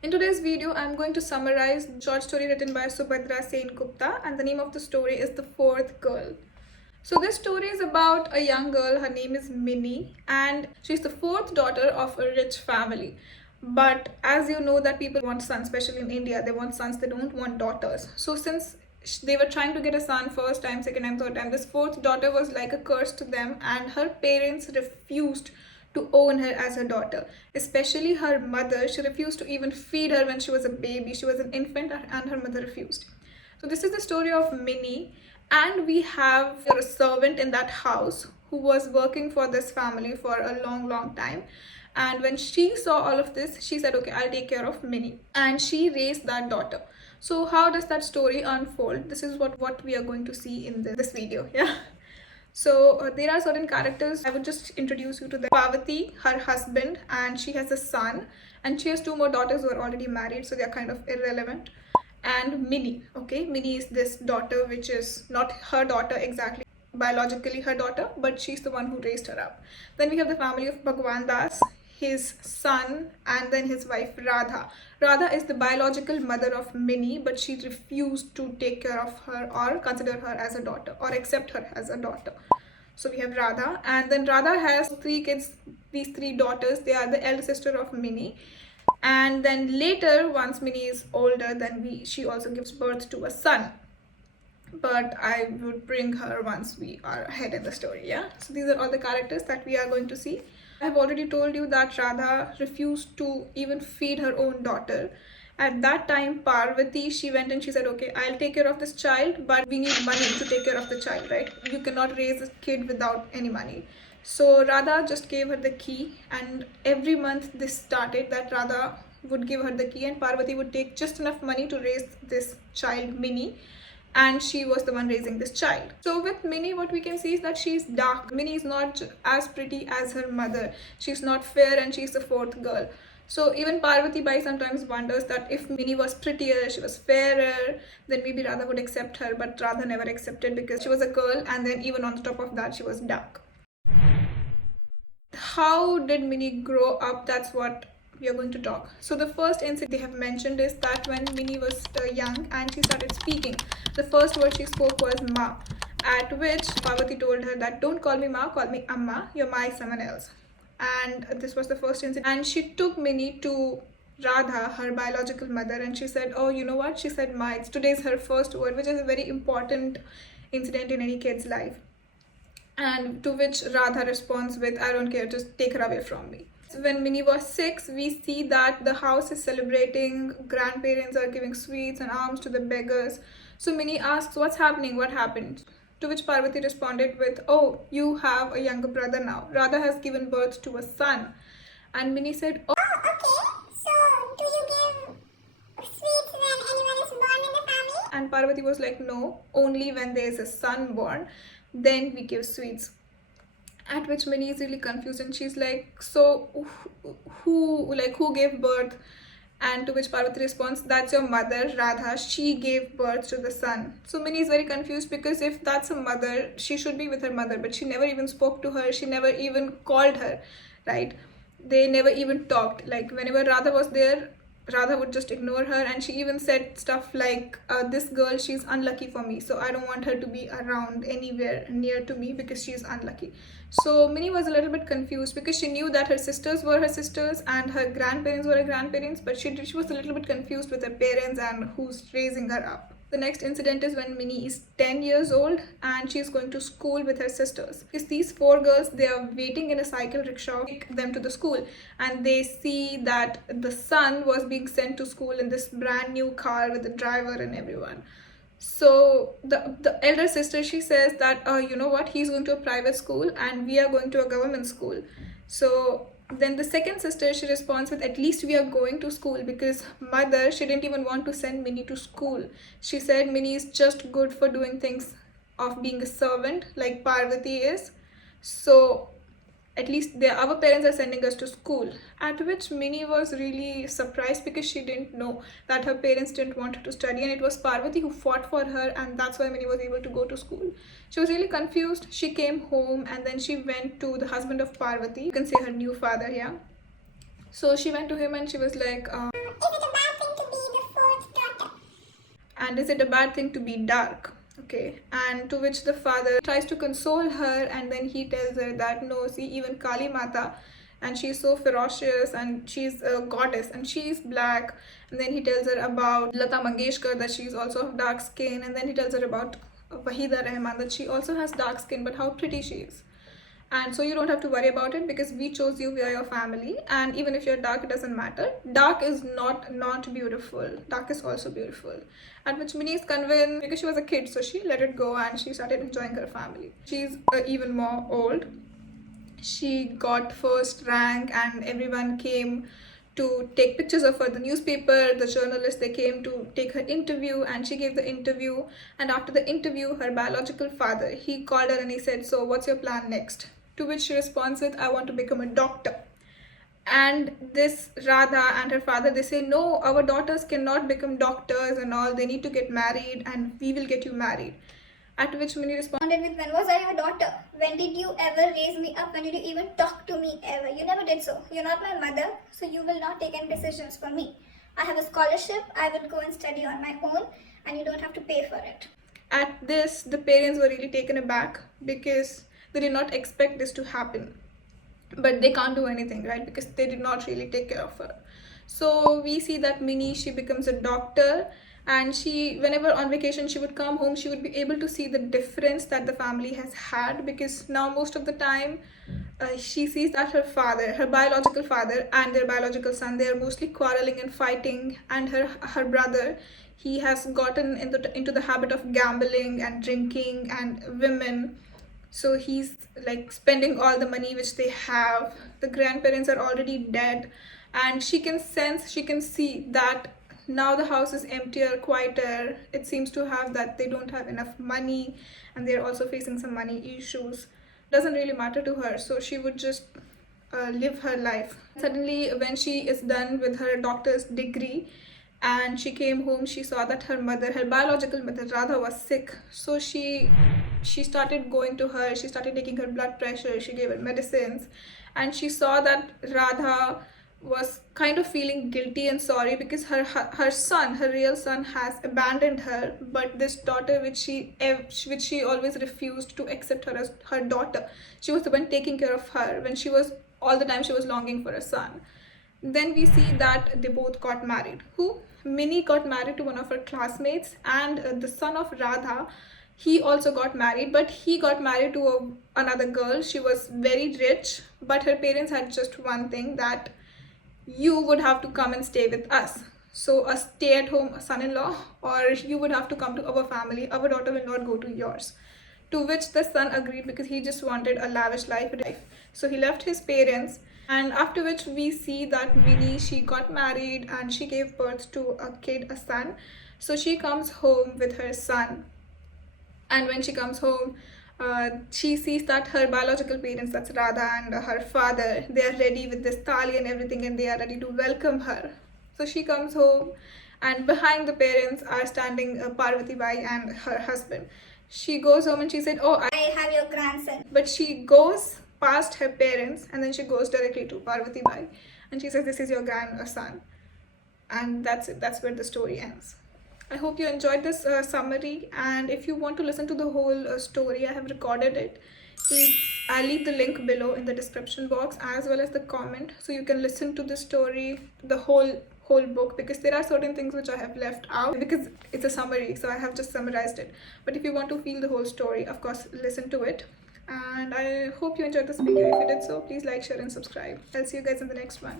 In today's video, I'm going to summarize the short story written by Subhadra Sen Gupta, and the name of the story is The Fourth Girl. So this story is about a young girl. Her name is Minnie, and she's the fourth daughter of a rich family. But as you know that people want sons, especially in India, they want sons, they don't want daughters. So since they were trying to get a son first time, second time, third time, this fourth daughter was like a curse to them, and her parents refused to own her as her daughter. Especially her mother, she refused to even feed her when she was a baby. She was an infant, and her mother refused. So this is the story of Minnie, and we have a servant in that house who was working for this family for a long time. And when she saw all of this, she said, okay, I'll take care of Minnie, and she raised that daughter. So how does that story unfold? This is what we are going to see in this video. Yeah. So there are certain characters. I would just introduce you to the Parvati, her husband, and she has a son, and she has two more daughters who are already married, so they are kind of irrelevant. And Minnie, okay, Minnie is this daughter, which is not her daughter exactly, biologically her daughter, but she's the one who raised her up. Then we have the family of Bhagwan Das, his son, and then his wife Radha. Radha is the biological mother of Minnie, but she refused to take care of her or consider her as a daughter or accept her as a daughter. So we have Radha, and then Radha has three kids, these three daughters. They are the elder sister of Minnie. And then later, once Minnie is older, then she also gives birth to a son. But I would bring her once we are ahead in the story. Yeah, so these are all the characters that we are going to see. I have already told you that Radha refused to even feed her own daughter. At that time, Parvati, she went and she said, okay, I'll take care of this child, but we need money to take care of the child, right? You cannot raise a kid without any money. So Radha just gave her the key, and every month this started that Radha would give her the key and Parvati would take just enough money to raise this child, Minnie, and she was the one raising this child. So with Minnie, what we can see is that she's dark. Minnie is not as pretty as her mother. She's not fair, and she's the fourth girl. So even Parvati Bai sometimes wonders that if Minnie was prettier, she was fairer, then maybe Radha would accept her, but Radha never accepted because she was a girl, and then even on top of that, she was dark. How did Minnie grow up? That's what we are going to talk. So the first incident they have mentioned is that when Minnie was young and she started speaking, the first word she spoke was Ma, at which Parvati told her that don't call me Ma, call me Amma, your Ma is someone else. And this was the first incident, and she took Minnie to Radha, her biological mother, and she said, oh, you know what, she said Ma, today's her first word, which is a very important incident in any kid's life. And to which Radha responds with, I don't care, just take her away from me. When Minnie was 6, we see that the house is celebrating, grandparents are giving sweets and alms to the beggars. So Minnie asks, what's happening, what happened? To which Parvati responded with, oh, you have a younger brother now. Radha has given birth to a son. And Minnie said, oh, okay, so do you give sweets when anyone is born in the family? And Parvati was like, no, only when there is a son born, then we give sweets. At which Minnie is really confused, and she's like, so who gave birth? And to which Parvati responds, that's your mother, Radha, she gave birth to the son. So Minnie is very confused, because if that's a mother, she should be with her mother, but she never even spoke to her, she never even called her, right? They never even talked. Like whenever Radha was there, Radha would just ignore her, and she even said stuff like, this girl, she's unlucky for me, so I don't want her to be around anywhere near to me because she's unlucky. So Minnie was a little bit confused, because she knew that her sisters were her sisters and her grandparents were her grandparents, but she was a little bit confused with her parents and who's raising her up. The next incident is when Minnie is 10 years old and she's going to school with her sisters. Because these four girls, they are waiting in a cycle rickshaw to take them to the school, and they see that the son was being sent to school in this brand new car with the driver and everyone. So the elder sister, she says that, you know what, he's going to a private school and we are going to a government school. So then the second sister, she responds with, at least we are going to school, because mother, she didn't even want to send Minnie to school. She said Minnie is just good for doing things of being a servant like Parvati is. So at least our parents are sending us to school. At which Minnie was really surprised, because she didn't know that her parents didn't want her to study, and it was Parvati who fought for her, and that's why Minnie was able to go to school. She was really confused. She came home, and then she went to the husband of Parvati, you can say her new father here, So she went to him and she was like, Is it a bad thing to be the fourth daughter? and is it a bad thing to be dark? Okay. And to which the father tries to console her, and then he tells her that no, see, even Kali Mata, and she's so ferocious and she's a goddess and she's black. And then he tells her about Lata Mangeshkar, that she's also of dark skin. And then he tells her about Wahida Rahman, that she also has dark skin, but how pretty she is. And so you don't have to worry about it because we chose you, we are your family. And even if you're dark, it doesn't matter. Dark is not beautiful, dark is also beautiful. At which Minnie is convinced, because she was a kid, so she let it go and she started enjoying her family. She's even more old. She got first rank and everyone came to take pictures of her. The newspaper, the journalists, they came to take her interview, and she gave the interview. And after the interview, her biological father, he called her and he said, so what's your plan next? To which she responds with, I want to become a doctor. And this Radha and her father, they say, no, our daughters cannot become doctors and all, they need to get married and we will get you married. At which Minnie responded with, When was I your daughter? When did you ever raise me up? When did you even talk to me ever? You never did so. You're not my mother, so you will not take any decisions for me. I have a scholarship, I will go and study on my own, and you don't have to pay for it. At this, the parents were really taken aback because they did not expect this to happen. But they can't do anything, right? Because they did not really take care of her. So we see that Minnie, she becomes a doctor, and she, whenever on vacation she would come home, she would be able to see the difference that the family has had. Because now most of the time she sees that her father, her biological father, and their biological son, they are mostly quarreling and fighting. And her brother, he has gotten into the habit of gambling and drinking and women. So he's like spending all the money which they have. The grandparents are already dead, and she can sense, she can see that now the house is emptier, quieter. It seems to have that they don't have enough money, and they're also facing some money issues. Doesn't really matter to her, so she would just live her life. Suddenly, when she is done with her doctor's degree and she came home, she saw that her mother, her biological mother Radha, was sick. So she started going to her, she started taking her blood pressure, she gave her medicines, and she saw that Radha was kind of feeling guilty and sorry because her son, her real son, has abandoned her. But this daughter, which she always refused to accept her as her daughter, she was the one taking care of her when she was, all the time she was longing for a son. Then we see that they both got married. Who? Minnie got married to one of her classmates, and the son of Radha, he also got married, but he got married to another girl. She was very rich, but her parents had just one thing, that you would have to come and stay with us. So a stay-at-home son-in-law, or you would have to come to our family. Our daughter will not go to yours. To which the son agreed because he just wanted a lavish life. So he left his parents, and after which we see that Minnie, she got married and she gave birth to a kid, a son. So she comes home with her son, and when she comes home, she sees that her biological parents, that's Radha and her father, they are ready with this thali and everything, and they are ready to welcome her. So she comes home, and behind the parents are standing Parvati Bai and her husband. She goes home and she said, oh, I have your grandson. but she goes past her parents and then she goes directly to Parvati Bai and she says, this is your grandson. And that's it, that's where the story ends. I hope you enjoyed this summary, and if you want to listen to the whole story, I have recorded it. I'll leave the link below in the description box as well as the comment, so you can listen to the story, the whole book, because there are certain things which I have left out because it's a summary, so I have just summarized it. But if you want to feel the whole story, of course, listen to it. And I hope you enjoyed this video. If you did so, please like, share and subscribe. I'll see you guys in the next one.